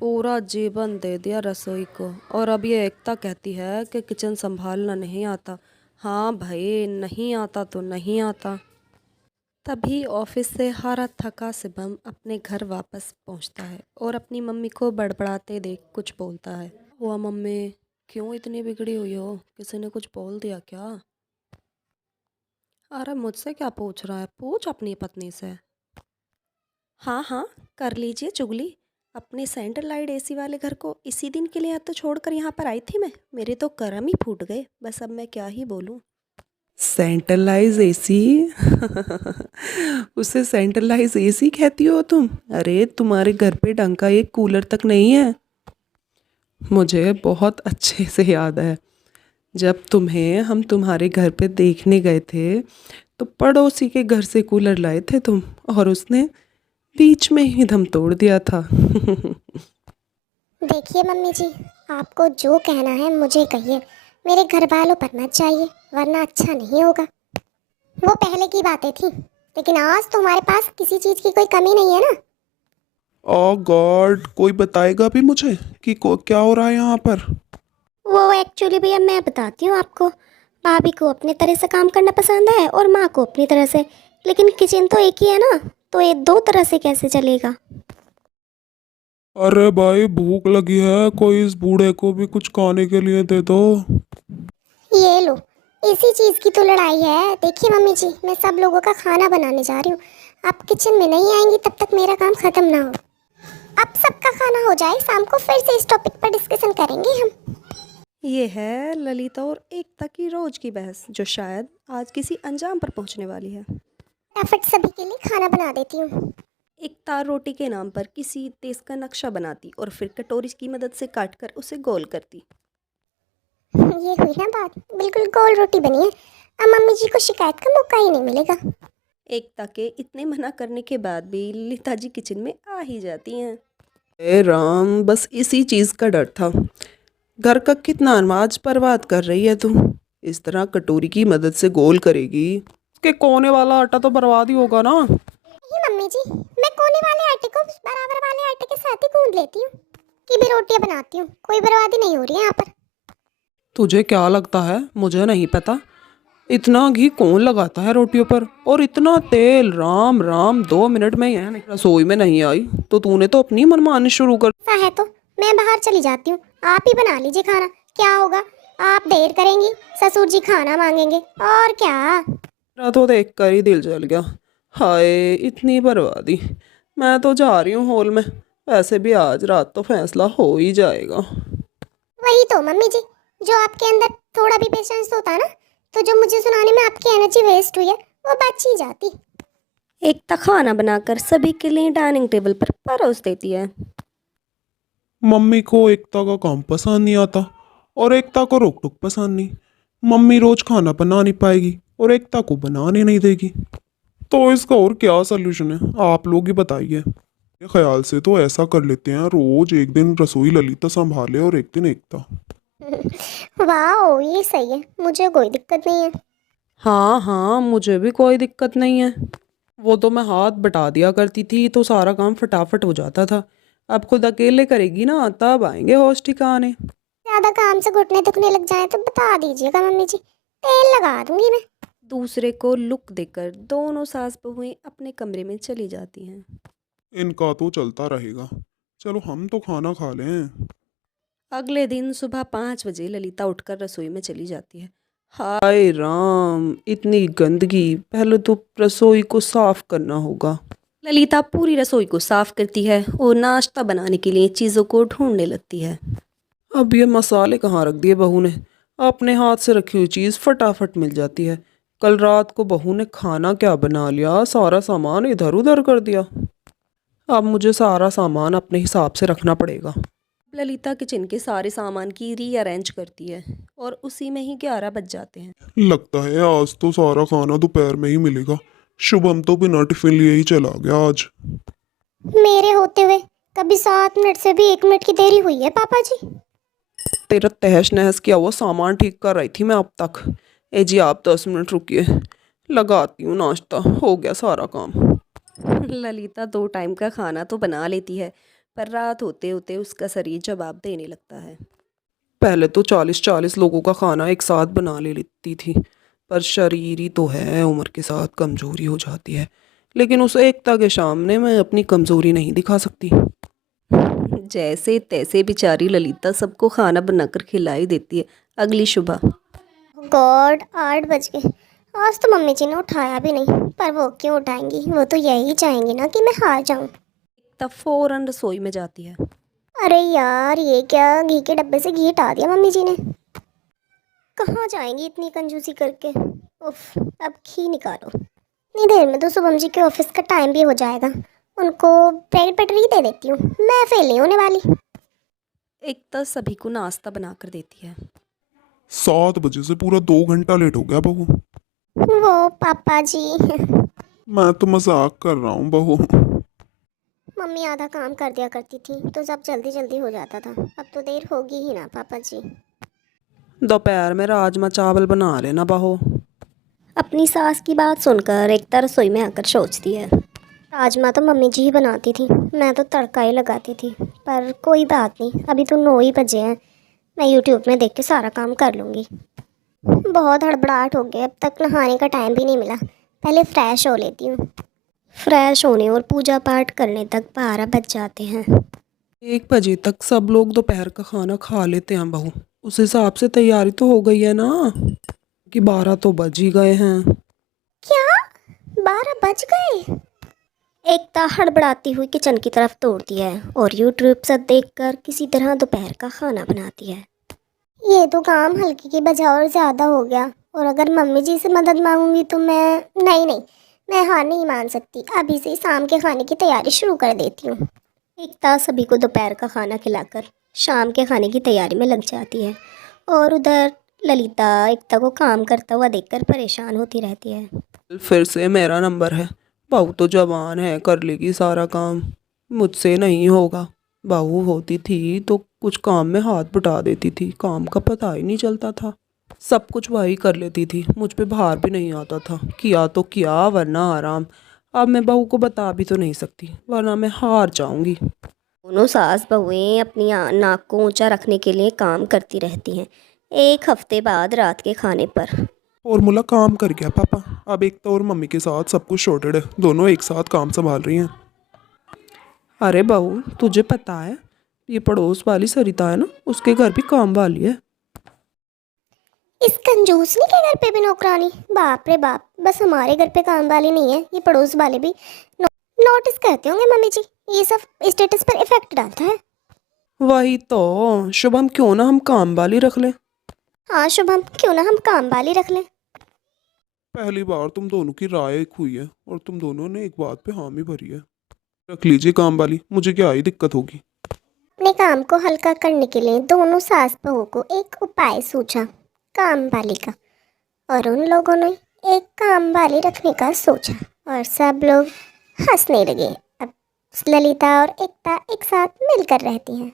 पूरा जीवन दे दिया रसोई को। और अब ये एकता कहती है कि किचन संभालना नहीं आता। हाँ भाई, नहीं आता तो नहीं आता। तभी ऑफिस से हारा थका शिवम अपने घर वापस पहुंचता है और अपनी मम्मी को बड़बड़ाते देख कुछ बोलता है। हुआ मम्मी, क्यों इतनी बिगड़ी हुई हो? किसी ने कुछ बोल दिया क्या? अरे मुझसे क्या पूछ रहा है, पूछ अपनी पत्नी से। हाँ हाँ, कर लीजिए चुगली। अपने सेंट्रलाइट एसी वाले घर को इसी दिन के लिए तो छोड़कर यहाँ पर आई थी मैं। मेरे तो कर्म ही फूट गए, बस अब मैं क्या ही बोलूँ। Centralise AC. उसे सेंट्रलाइज एसी कहती हो तुम? अरे तुम्हारे घर पे ढंग का एक कूलर तक नहीं है। मुझे बहुत अच्छे से याद है, जब हम तुम्हारे घर पे देखने गए थे तो पड़ोसी के घर से कूलर लाए थे तुम, और उसने बीच में ही दम तोड़ दिया था। देखिए मम्मी जी, आपको जो कहना है मुझे कहिए। मेरे घर वालों पर मत चाहिए, वरना अच्छा नहीं होगा। वो पहले की बातें थी, लेकिन आज तो हमारे पास किसी चीज़ की कोई कमी नहीं है ना। ओ गॉड, कोई बताएगा भी मुझे कि क्या हो रहा है यहाँ पर। वो एक्चुअली भैया मैं बताती हूँ आपको। भाभी को अपने तरह से काम करना पसंद है और माँ को अपनी तरह से। लेकिन किचन तो एक ही है ना, तो ये दो तरह से कैसे चलेगा। अरे भाई, भूख लगी है, कोई इस बूढ़े को भी कुछ खाने के लिए दे दो। ये लो, इसी चीज़ की तो लड़ाई है। देखिए मम्मी जी, मैं सब लोगों का खाना बनाने जा रही हूँ। आप किचन में नहीं आएंगी तब तक मेरा काम ख़त्म ना हो। अब सबका खाना हो जाए, शाम को फिर से इस टॉपिक पर डिस्कशन करेंगे हम। ये है ललिता और एकता की रोज की बहस, जो शायद आज किसी अंजाम पर पहुंचने वाली है। फटाफट सभी के लिए खाना बना देती हूँ। एकता रोटी के नाम पर किसी देश का नक्शा बनाती और फिर कटोरी की मदद से काटकर उसे गोल करती। ये हुई ना बात, बिल्कुल गोल रोटी बनी है। अब मम्मी जी को शिकायत का मौका ही नहीं मिलेगा। एकता के इतने मना करने के बाद भी ललिता जी किचन में आ ही जाती हैं। ए राम, बस इसी चीज़ का डर था। घर का कितना अनाज बर्बाद कर रही है तुम। इस तरह कटोरी की मदद से गोल करेगी कि कोने वाला आटा तो बर्बाद ही होगा ना। नहीं मम्मी जी, मैं कोने वाले आटे को बराबर वाले आटे के साथ ही गूंद लेती हूँ। कि भी रोटियां बनाती हूँ, कोई बर्बादी नहीं हो रही है यहाँ पर। तुझे क्या लगता है मुझे नहीं पता? इतना घी कौन लगाता है रोटियों पर, और इतना तेल? राम राम, 2 मिनट में यह नहीं रसोई में नहीं आई तो तूने तो अपनी मनमानी शुरू कर। ऐसा है तो मैं बाहर चली जाती हूँ, आप ही बना लीजिए खाना। क्या होगा, आप देर करेंगी, ससुर जी खाना मांगेंगे और क्या। मेरा तो देख कर ही दिल जल गया। हाय, इतनी बर्बादी। मैं तो जा रही हूँ हॉल में। वैसे भी आज रात तो फैसला हो ही जाएगा। वही तो मम्मी जी, जो आपके अंदर थोड़ा भी पेशेंस होता ना, तो जो मुझे सुनाने में आपकी एनर्जी वेस्ट हुई है वो बच ही जाती। एकता खाना बनाकर सभी के लिए डाइनिंग टेबल पर परोस देती है। मम्मी को एकता का काम पसंद नहीं आता और एकता को रोक टोक पसंद नहीं। मम्मी रोज खाना बना नहीं पाएगी और एकता को बनाने नहीं देगी। तो इसका और क्या सोल्यूशन है, आप लोग ही बताइए। मेरे ख्याल से तो ऐसा कर लेते हैं, रोज एक दिन रसोई ललिता संभाले और एक दिन एकता। वाह, ये सही है, मुझे कोई दिक्कत नहीं है। हाँ हाँ, मुझे भी कोई दिक्कत नहीं है। वो तो मैं हाथ बटा दिया करती थी तो सारा काम फटाफट हो जाता था। अब खुद अकेले करेगी ना, तब आएंगे होश ठिकाने। ज्यादा काम से घुटने दुखने लग जाए तो बता दीजिएगा मम्मी जी, तेल लगा दूंगी मैं। दूसरे को लुक देकर दोनों सास बहुएं अपने कमरे में चली जाती हैं। इनका तो चलता रहेगा। चलो हम तो खाना खा लें। अगले दिन सुबह 5 बजे ललिता उठकर रसोई में चली जाती है। हाय राम, इतनी गंदगी! पहले तो रसोई को साफ करना होगा। ललिता पूरी रसोई को साफ करती है और नाश्ता बनाने के लिए चीज़ों को ढूंढने लगती है। अब ये मसाले कहाँ रख दिए बहू ने? अपने हाथ से रखी हुई चीज़ फटाफट मिल जाती है। कल रात को बहू ने खाना क्या बना लिया, सारा सामान इधर उधर कर दिया। अब मुझे सारा सामान अपने हिसाब से रखना पड़ेगा। ललिता किचन के सारे सामान की रीअरेंज करती है और उसी में ही 11 बज जाते हैं। लगता है आज तो सारा खाना दोपहर में ही मिलेगा। शुभम तो बिना टिफिन लिए ही चला गया आज। मेरे होते हुए कभी 7 मिनट से भी 1 मिनट की देरी हुई है पापा जी। तेरा तहस नहस किया वो सामान ठीक कर रही थी मैं अब तक। ए जी, आप 10 मिनट रुकिए, लगाती हूँ नाश्ता। हो गया सारा काम। ललिता 2 टाइम का खाना तो बना लेती है, पर रात होते होते उसका शरीर जवाब देने लगता है। पहले तो 40-40 लोगों का खाना एक साथ बना ले लेती थी, पर शरीर ही तो है, उम्र के साथ कमज़ोरी हो जाती है। लेकिन उस एकता के सामने मैं अपनी कमज़ोरी नहीं दिखा सकती। जैसे तैसे बेचारी ललिता सबको खाना बनाकर खिलाई देती है। अगली सुबह गॉड 8 बज गए। आज तो मम्मी जी ने उठाया भी नहीं, पर वो क्यों उठाएंगी, वो तो यही चाहेंगी ना कि मैं हार जाऊं। तब फौरन रसोई में जाती है। अरे यार, ये क्या, घी के डब्बे से घी हटा दिया मम्मी जी ने। कहाँ जाएंगी इतनी कंजूसी करके। उफ, अब घी निकालो। इतनी देर में तो शुभम जी के ऑफिस का टाइम भी हो जाएगा। उनको ब्रेड बटर ही दे देती हूँ, मैं फेल नहीं होने वाली। एकता सभी को नाश्ता बनाकर देती है। 7 बजे से पूरा 2 घंटा लेट हो गया बहू। वो पापा जी। मैं तो मजाक कर रहा हूँ बहू। मम्मी आधा काम कर दिया करती थी तो सब जल्दी जल्दी हो जाता था, अब तो देर होगी ही ना पापा जी। दोपहर में राजमा चावल बना लेना बहू। अपनी सास की बात सुनकर एकता रसोई में आकर सोचती है, राजमा तो मम्मी जी ही बनाती थी, मैं तो तड़का ही लगाती थी। पर कोई बात नहीं, अभी तो 9 ही बजे हैं, मैं यूट्यूब में देख के सारा काम कर लूँगी। बहुत हड़बड़ाहट हो गई, अब तक नहाने का टाइम भी नहीं मिला। पहले फ्रेश हो लेती हूँ। फ्रेश होने और पूजा पाठ करने तक 12 बज जाते हैं। 1 बजे तक सब लोग दोपहर का खाना खा लेते हैं बहू। उस हिसाब से तैयारी तो हो गई है ना, कि 12 तो बज ही गए हैं। क्या 12 बज गए? एकता हड़बड़ाती हुई किचन की तरफ दौड़ती है और यूट्यूब से देखकर किसी तरह दोपहर का खाना बनाती है। ये तो काम हल्की की बजाय और ज़्यादा हो गया, और अगर मम्मी जी से मदद मांगूंगी तो मैं हार नहीं मान सकती। अभी से शाम के खाने की तैयारी शुरू कर देती हूँ। एकता सभी को दोपहर का खाना खिलाकर शाम के खाने की तैयारी में लग जाती है, और उधर ललिता एकता को काम करता हुआ देखकर परेशान होती रहती है। फिर से मेरा नंबर है। बहू तो जवान है, कर लेगी सारा काम, मुझसे नहीं होगा। बहू होती थी तो कुछ काम में हाथ बटा देती थी, काम का पता ही नहीं चलता था, सब कुछ वही कर लेती थी, मुझ पे भार भी नहीं आता था। किया तो किया, वरना आराम। अब मैं बहू को बता भी तो नहीं सकती, वरना मैं हार जाऊंगी। दोनों सास बहुएं अपनी नाक को ऊंचा रखने के लिए काम करती रहती हैं। एक हफ्ते बाद रात के खाने पर फॉर्मूला काम कर गया पापा। अब एकता और मम्मी के साथ सब कुछ सॉर्टेड है, दोनों एक साथ काम संभाल रही हैं। अरे बहू, तुझे पता है ये पड़ोस वाली सरिता है ना, उसके घर भी काम वाली है। इस कंजूसनी के घर पे भी नौकरानी, बाप रे बाप। बस हमारे घर पे काम वाली नहीं है, ये पड़ोस वाले भी नोटिस करते होंगे मम्मी जी, ये सब स्टेटस पर इफेक्ट डालता है। वही तो शुभम, क्यों ना हम काम वाली रख लें। हाँ शुभम, क्यों ना हम काम वाली रख लें। पहली बार तुम दोनों की राय एक हुई है और तुम दोनों ने एक बात पे हामी भरी है। रख लीजिए काम वाली, मुझे क्या ही दिक्कत होगी। अपने काम को हल्का करने के लिए दोनों सास बहू को एक उपाय सूझा, काम वाली का, और उन लोगों ने एक काम वाली रखने का सोचा, और सब लोग हंसने लगे। अब ललिता और एकता एक साथ मिलकर रहती हैं।